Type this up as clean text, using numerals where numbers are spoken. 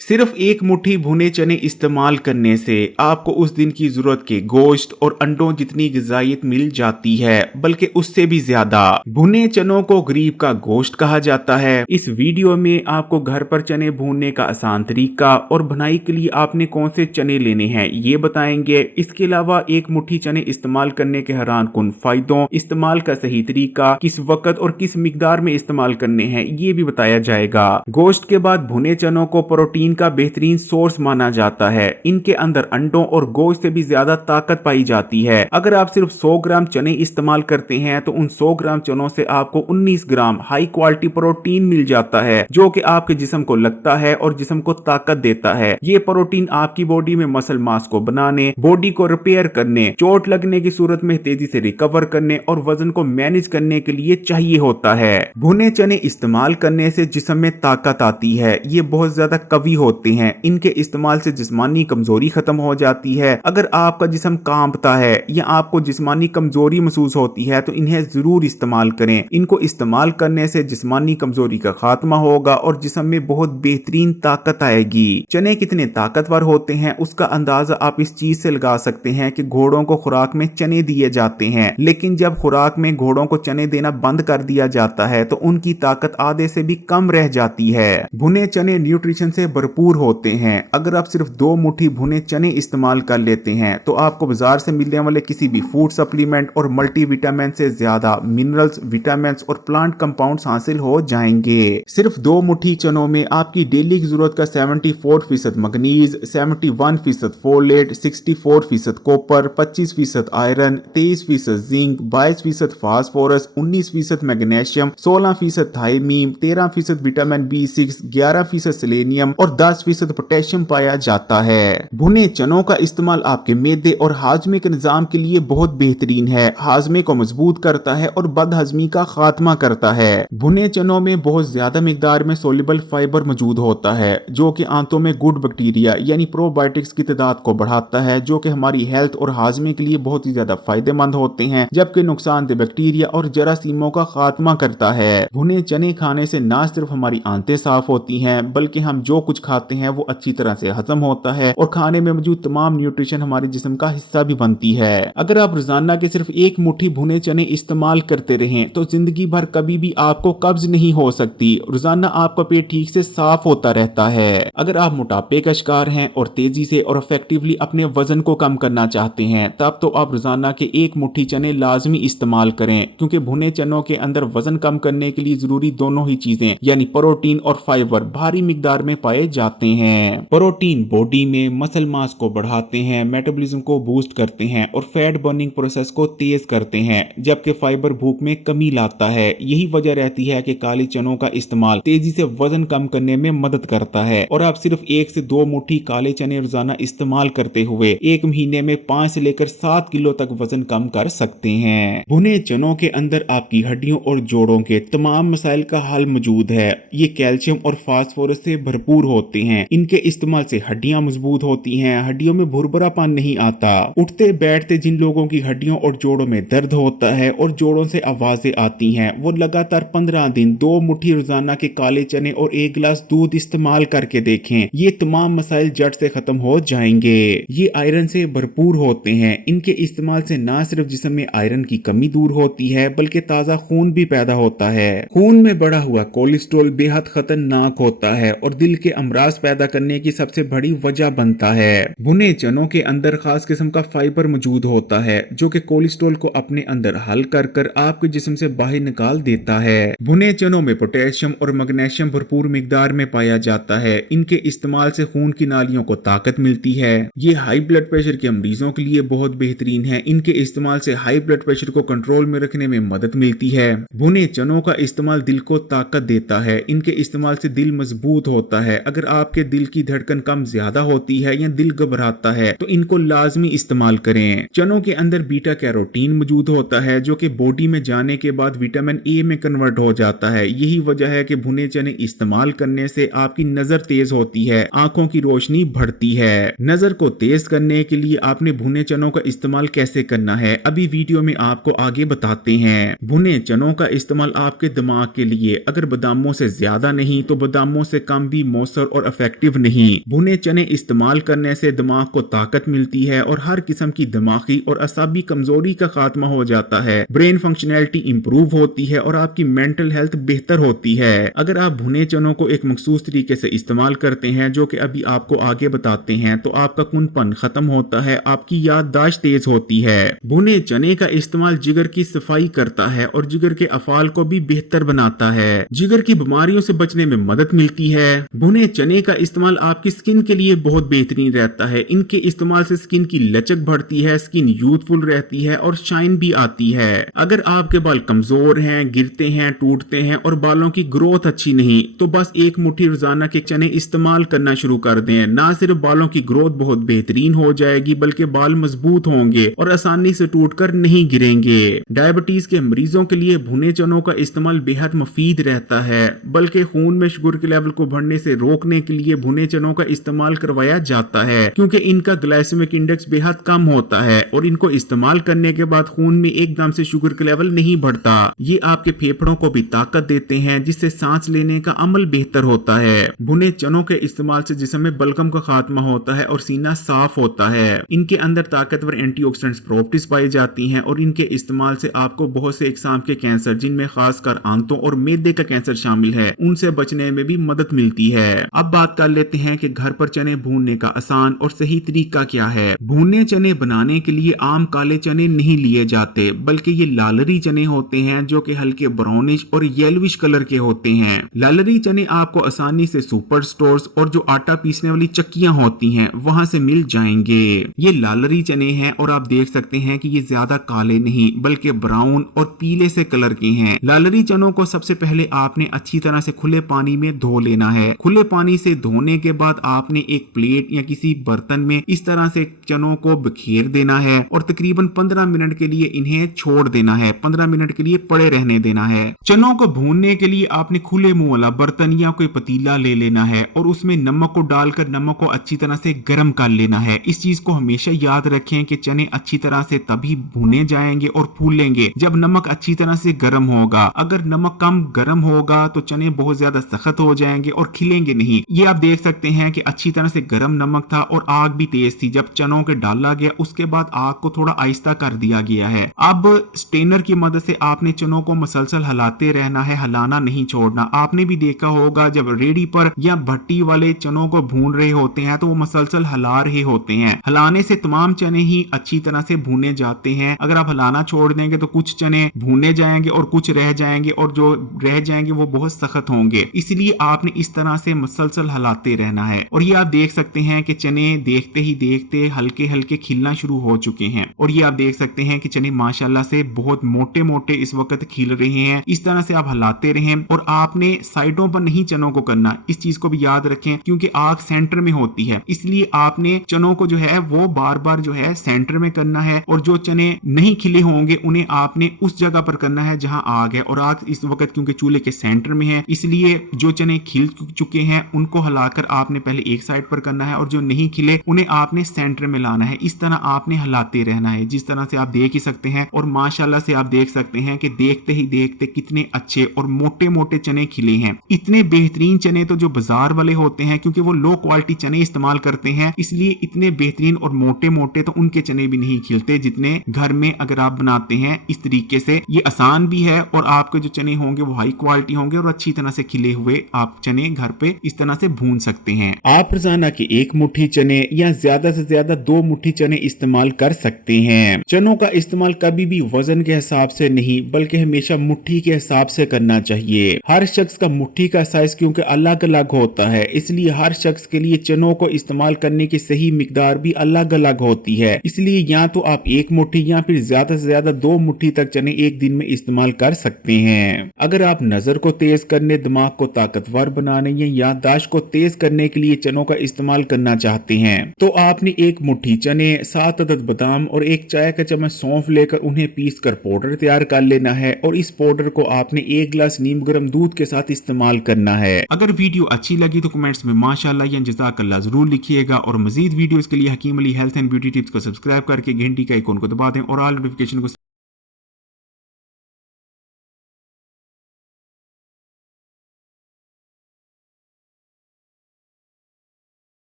सिर्फ एक मुट्ठी भुने चने इस्तेमाल करने से आपको उस दिन की जरूरत के गोश्त और अंडों जितनी ग़िज़ाइयत मिल जाती है, बल्कि उससे भी ज्यादा। भुने चनों को गरीब का गोश्त कहा जाता है। इस वीडियो में आपको घर पर चने भूनने का आसान तरीका और भुनाई के लिए आपने कौन से चने लेने हैं ये बताएंगे। इसके अलावा एक मुट्ठी चने इस्तेमाल करने के हैरान कुन फायदों, इस्तेमाल का सही तरीका, किस वक्त और किस मिकदार में इस्तेमाल करने हैं ये भी बताया जाएगा। गोश्त के बाद भुने चनों को प्रोटीन का बेहतरीन सोर्स माना जाता है। इनके अंदर अंडों और गोश्त से भी ज्यादा ताकत पाई जाती है। अगर आप सिर्फ 100 ग्राम चने इस्तेमाल करते हैं तो उन 100 ग्राम चनों से आपको 19 ग्राम हाई क्वालिटी प्रोटीन मिल जाता है, जो कि आपके जिस्म को लगता है और जिस्म को ताकत देता है। ये प्रोटीन आपकी बॉडी में मसल मास को बनाने, बॉडी को रिपेयर करने, चोट लगने की सूरत में तेजी से रिकवर करने और वजन को मैनेज करने के लिए चाहिए होता है। भुने चने इस्तेमाल करने से जिस्म में ताकत आती है। ये बहुत ज्यादा कवी होते हैं। इनके इस्तेमाल से जिस्मानी कमजोरी खत्म हो जाती है। अगर आपका जिस्म कांपता है या आपको जिस्मानी कमजोरी महसूस होती है तो इन्हें जरूर इस्तेमाल करें। इनको इस्तेमाल करने से जिस्मानी कमजोरी का खात्मा होगा और जिस्म में बहुत बेहतरीन ताकत आएगी। चने कितने ताकतवर होते हैं उसका अंदाजा आप इस चीज से लगा सकते हैं कि घोड़ों को खुराक में चने दिए जाते हैं, लेकिन जब खुराक में घोड़ों को चने देना बंद कर दिया जाता है तो उनकी ताकत आधे से भी कम रह जाती है। भुने चने न्यूट्रिशन से भरपूर होते हैं। अगर आप सिर्फ 2 मुट्ठी भुने चने इस्तेमाल कर लेते हैं तो आपको बाजार से मिलने वाले किसी भी फूड सप्लीमेंट और मल्टीविटामिन से ज्यादा मिनरल्स, विटामिन्स और प्लांट कंपाउंड्स हासिल हो जाएंगे। सिर्फ 2 मुट्ठी चनों में आपकी डेली की जरूरत का 74% manganese, 71% folate, 64% copper, 25% iron, 23% zinc, 22% phosphorus, 19% magnesium, 16% thiamine, 13% vitamin B6, 11% selenium और 10% पोटेशियम पाया जाता है। भुने चनों का इस्तेमाल आपके मैदे और हाजमे के निजाम के लिए बहुत बेहतरीन है। हाजमे को मजबूत करता है और बदहजमी का खात्मा करता है। भुने चनों में बहुत ज्यादा मिकदार में सोल्यूबल फाइबर मौजूद होता है, जो कि आंतों में गुड बैक्टीरिया यानी प्रोबायोटिक्स की तादाद को बढ़ाता है, जो कि हमारी हेल्थ और हाजमे के लिए बहुत ही ज्यादा फायदेमंद होते हैं, जबकि नुकसानदेह बैक्टीरिया और जरासीमों का खात्मा करता है। भुने चने खाने से न सिर्फ हमारी आंतें साफ होती हैं, बल्कि हम जो कुछ खाते हैं वो अच्छी तरह से हजम होता है और खाने में मौजूद तमाम न्यूट्रिशन हमारे जिस्म का हिस्सा भी बनती है। अगर आप रोजाना के सिर्फ एक मुट्ठी भुने चने इस्तेमाल करते रहें तो जिंदगी भर कभी भी आपको कब्ज नहीं हो सकती। रोजाना आपका पेट ठीक से साफ होता रहता है। अगर आप मोटापे का शिकार हैं और तेजी से और इफेक्टिवली अपने वजन को कम करना चाहते हैं तब तो आप रोजाना के एक मुट्ठी चने लाजमी इस्तेमाल करें, क्योंकि भुने चनों के अंदर वजन कम करने के लिए जरूरी दोनों ही चीजें यानी प्रोटीन और फाइबर भारी मिकदार में पाए जाते हैं। प्रोटीन बॉडी में मसल मास को बढ़ाते हैं, मेटाबॉलिज्म को बूस्ट करते हैं और फैट बर्निंग प्रोसेस को तेज करते हैं, जबकि फाइबर भूख में कमी लाता है। यही वजह रहती है कि काले चनों का इस्तेमाल तेजी से वजन कम करने में मदद करता है और आप सिर्फ 1 से 2 मुट्ठी काले चने रोजाना इस्तेमाल करते हुए 1 महीने में 5 से लेकर 7 किलो तक वजन कम कर सकते हैं। भुने चनों के अंदर आपकी हड्डियों और जोड़ों के तमाम मसाइल का हल मौजूद है। ये कैल्शियम और फास्फोरस से भरपूर होते हैं। इनके इस्तेमाल से हड्डियां मजबूत होती हैं, हड्डियों में भुरभुरापन नहीं आता। उठते बैठते जिन लोगों की हड्डियों और जोड़ों में दर्द होता है और जोड़ों से आवाजें आती हैं, वो लगातार 15 दिन 2 मुट्ठी रोजाना के काले चने और 1 गिलास दूध इस्तेमाल करके देखें। ये तमाम मसाइल जड़ से खत्म हो जाएंगे। ये आयरन से भरपूर होते हैं। इनके इस्तेमाल से न सिर्फ जिस्म में आयरन की कमी दूर होती है, बल्कि ताजा खून भी पैदा होता है। खून में बढ़ा हुआ कोलेस्ट्रॉल बेहद खतरनाक होता है और दिल के अमराज पैदा करने की सबसे बड़ी वजह बनता है। भुने चनों के अंदर खास किस्म का फाइबर मौजूद होता है, जो कि कोलेस्ट्रॉल को अपने अंदर हल कर कर आपके जिस्म से बाहर निकाल देता है। भुने चनों में पोटेशियम और मैग्नीशियम भरपूर मिकदार में पाया जाता है। इनके इस्तेमाल से खून की नालियों को ताकत मिलती है। ये हाई ब्लड प्रेशर के मरीजों के लिए बहुत बेहतरीन है। इनके इस्तेमाल से हाई ब्लड प्रेशर को कंट्रोल में रखने में मदद मिलती है। भुने चनों का इस्तेमाल दिल को ताकत देता है। इनके इस्तेमाल से दिल मजबूत होता है। अगर आपके दिल की धड़कन कम ज्यादा होती है या दिल घबराता है तो इनको लाजमी इस्तेमाल करें। चनों के अंदर बीटा कैरोटीन मौजूद होता है, जो कि बॉडी में जाने के बाद विटामिन ए में कन्वर्ट हो जाता है। यही वजह है कि भुने चने इस्तेमाल करने से आपकी नजर तेज होती है, आंखों की रोशनी बढ़ती है। नजर को तेज करने के लिए आपने भुने चनों का इस्तेमाल कैसे करना है अभी वीडियो में आपको आगे बताते हैं। भुने चनों का इस्तेमाल आपके दिमाग के लिए अगर बादामों से ज्यादा नहीं तो बादामों से कम भी मौसर और इफेक्टिव नहीं। भुने चने इस्तेमाल करने से दिमाग को ताकत मिलती है और हर किस्म की दिमागी और असाबी कमजोरी का खात्मा हो जाता है। ब्रेन फंक्शनैलिटी इंप्रूव होती है और आपकी मेंटल हेल्थ बेहतर होती है। अगर आप भुने चनों को एक मखसूस तरीके से इस्तेमाल करते हैं, जो कि अभी आपको आगे बताते हैं, तो आपका कुनपन खत्म होता है, आपकी याददाश्त तेज होती है। भुने चने का इस्तेमाल जिगर की सफाई करता है और जिगर के अफाल को भी बेहतर बनाता है। जिगर की बीमारियों से बचने में मदद मिलती है। भुने चने का इस्तेमाल आपकी स्किन के लिए बहुत बेहतरीन रहता है। इनके इस्तेमाल से स्किन की लचक बढ़ती है, स्किन यूथफुल रहती है और शाइन भी आती है। अगर आपके बाल कमजोर हैं, गिरते हैं, टूटते हैं और बालों की ग्रोथ अच्छी नहीं, तो बस एक मुट्ठी रोजाना के चने इस्तेमाल करना शुरू कर दें। ना सिर्फ बालों की ग्रोथ बहुत बेहतरीन हो जाएगी, बल्कि बाल मजबूत होंगे और आसानी से टूटकर नहीं गिरेंगे। डायबिटीज के मरीजों के लिए भुने चनों का इस्तेमाल बेहद मुफीद रहता है, बल्कि खून में शुगर के लेवल को बढ़ने से रोकने के लिए भुने चनों का इस्तेमाल करवाया जाता है, क्योंकि इनका ग्लाइसेमिक इंडेक्स बेहद कम होता है और इनको इस्तेमाल करने के बाद खून में एकदम से शुगर का लेवल नहीं बढ़ता। ये आपके फेफड़ों को भी ताकत देते हैं, जिससे सांस लेने का अमल बेहतर होता है। भुने चनों के इस्तेमाल से जिस्म में बलगम का खात्मा होता है और सीना साफ होता है। इनके अंदर ताकतवर एंटीऑक्सीडेंट्स प्रॉपर्टीज पाई जाती हैं और इनके इस्तेमाल से आपको बहुत से इकसाम के कैंसर, जिनमें खासकर आंतों और मैदे का कैंसर शामिल है, उनसे बचने में भी मदद मिलती है। अब बात कर लेते हैं कि घर पर चने भूनने का आसान और सही तरीका क्या है। भुने चने बनाने के लिए आम काले चने नहीं लिए जाते, बल्कि ये लालरी चने होते हैं, जो कि हल्के ब्राउनिश और येलोविश कलर के होते हैं। लालरी चने आपको आसानी से सुपर स्टोर्स और जो आटा पीसने वाली चक्कियां होती हैं, वहां से मिल जाएंगे। ये लालरी चने हैं और आप देख सकते हैं कि ये ज्यादा काले नहीं, बल्कि ब्राउन और पीले से कलर के हैं। लालरी चनों को सबसे पहले आपने अच्छी तरह से खुले पानी में धो लेना है। खुले पानी से धोने के बाद आपने एक प्लेट या किसी बर्तन में इस तरह से चनों को बिखेर देना है और तकरीबन 15 मिनट के लिए इन्हें छोड़ देना है। 15 मिनट के लिए पड़े रहने देना है। चनों को भूनने के लिए आपने खुले मुंह वाला बर्तन या कोई पतीला ले लेना है और उसमें नमक को डालकर नमक को अच्छी तरह से गर्म कर लेना है। इस चीज को हमेशा याद रखें कि चने अच्छी तरह से तभी भुने जाएंगे और फूलेंगे जब नमक अच्छी तरह से गर्म होगा। अगर नमक कम गर्म होगा तो चने बहुत ज्यादा सख्त हो जाएंगे और खिलेंगे नहीं। ये आप देख सकते हैं कि अच्छी तरह से गर्म नमक था और आग भी तेज थी। जब चनों के डाला गया, उसके बाद आग को थोड़ा आहिस्ता कर दिया गया है। अब स्टेनर की मदद से आपने चनों को मसलसल हिलाते रहना है, हिलाना नहीं छोड़ना। आपने भी देखा होगा जब रेडी पर या भट्टी वाले चनों को भून रहे होते हैं तो वो मसलसल हिला रहे होते हैं। हिलाने से तमाम चने ही अच्छी तरह से भुने जाते हैं। अगर आप हिलाना छोड़ देंगे तो कुछ चने भुने जाएंगे और कुछ रह जाएंगे, और जो रह जाएंगे वो बहुत सख्त होंगे। इसलिए आपने इस तरह से मसलसल हिलाते रहना है। और ये आप देख सकते हैं कि चने देखते ही देखते हल्के हल्के खिलना शुरू हो चुके हैं। और ये आप देख सकते हैं कि चने माशाल्लाह से बहुत मोटे मोटे इस वक्त खिल रहे हैं। इस तरह से आप हिलाते रहें और आपने साइडों पर नहीं चनों को करना। इस चीज को भी याद रखें, क्योंकि आग सेंटर में होती है, इसलिए आपने चनों को जो है वो बार बार जो है सेंटर में करना है। और जो चने नहीं खिले होंगे उन्हें आपने उस जगह पर करना है जहां आग है। और आग इस वक्त क्योंकि चूल्हे के सेंटर में है, इसलिए जो चने खिल चुके हैं उनको हिलाकर आपने पहले एक साइड पर करना है और जो नहीं खिले उन्हें आपने सेंटर में लाना है। इस तरह आपने हिलाते रहना है, जिस तरह से आप देख ही सकते हैं। और माशाल्लाह से आप देख सकते हैं कि देखते ही देखते कितने अच्छे और मोटे मोटे चने खिले हैं। इतने बेहतरीन चने तो जो बाजार वाले होते हैं, क्योंकि वो लो क्वालिटी चने इस्तेमाल करते हैं, इसलिए इतने बेहतरीन और मोटे मोटे तो उनके चने भी नहीं खिलते जितने घर में अगर आप बनाते हैं इस तरीके से। ये आसान भी है और आपके जो चने होंगे वो हाई क्वालिटी होंगे और अच्छी तरह से खिले हुए आप चने घर पे इस तरह से भून सकते हैं। आप रोजाना की एक मुट्ठी चने या ज्यादा से ज्यादा 2 मुट्ठी चने इस्तेमाल कर सकते हैं। चनों का इस्तेमाल कभी भी वजन के हिसाब से नहीं, बल्कि हमेशा मुट्ठी के हिसाब से करना चाहिए। हर शख्स का मुट्ठी का साइज क्योंकि अलग अलग होता है, इसलिए हर शख्स के लिए चनों को इस्तेमाल करने की सही मिकदार भी अलग अलग होती है। इसलिए या तो आप एक मुट्ठी या फिर ज्यादा से ज्यादा 2 मुट्ठी तक चने एक दिन में इस्तेमाल कर सकते हैं। अगर आप नजर को तेज करने, दिमाग को ताकतवर बनाने या याददाश्त को तेज करने के लिए चनों का इस्तेमाल करना चाहते हैं, तो आपने एक मुट्ठी चने, 7 अदद बादाम और 1 चाय का चम्मच सौंफ लेकर उन्हें पीस कर पाउडर तैयार कर लेना है। और इस पाउडर को आपने 1 गिलास नीम गर्म दूध के साथ इस्तेमाल करना है। अगर वीडियो अच्छी लगी तो कमेंट्स में माशाअल्लाह या जज़ाकल्लाह जरूर लिखिएगा। और मजीद वीडियोस के लिए Hakeem Ali health and beauty tips को सब्सक्राइब करके घंटी का आइकॉन को दबा दें और ऑल नोटिफिकेशन को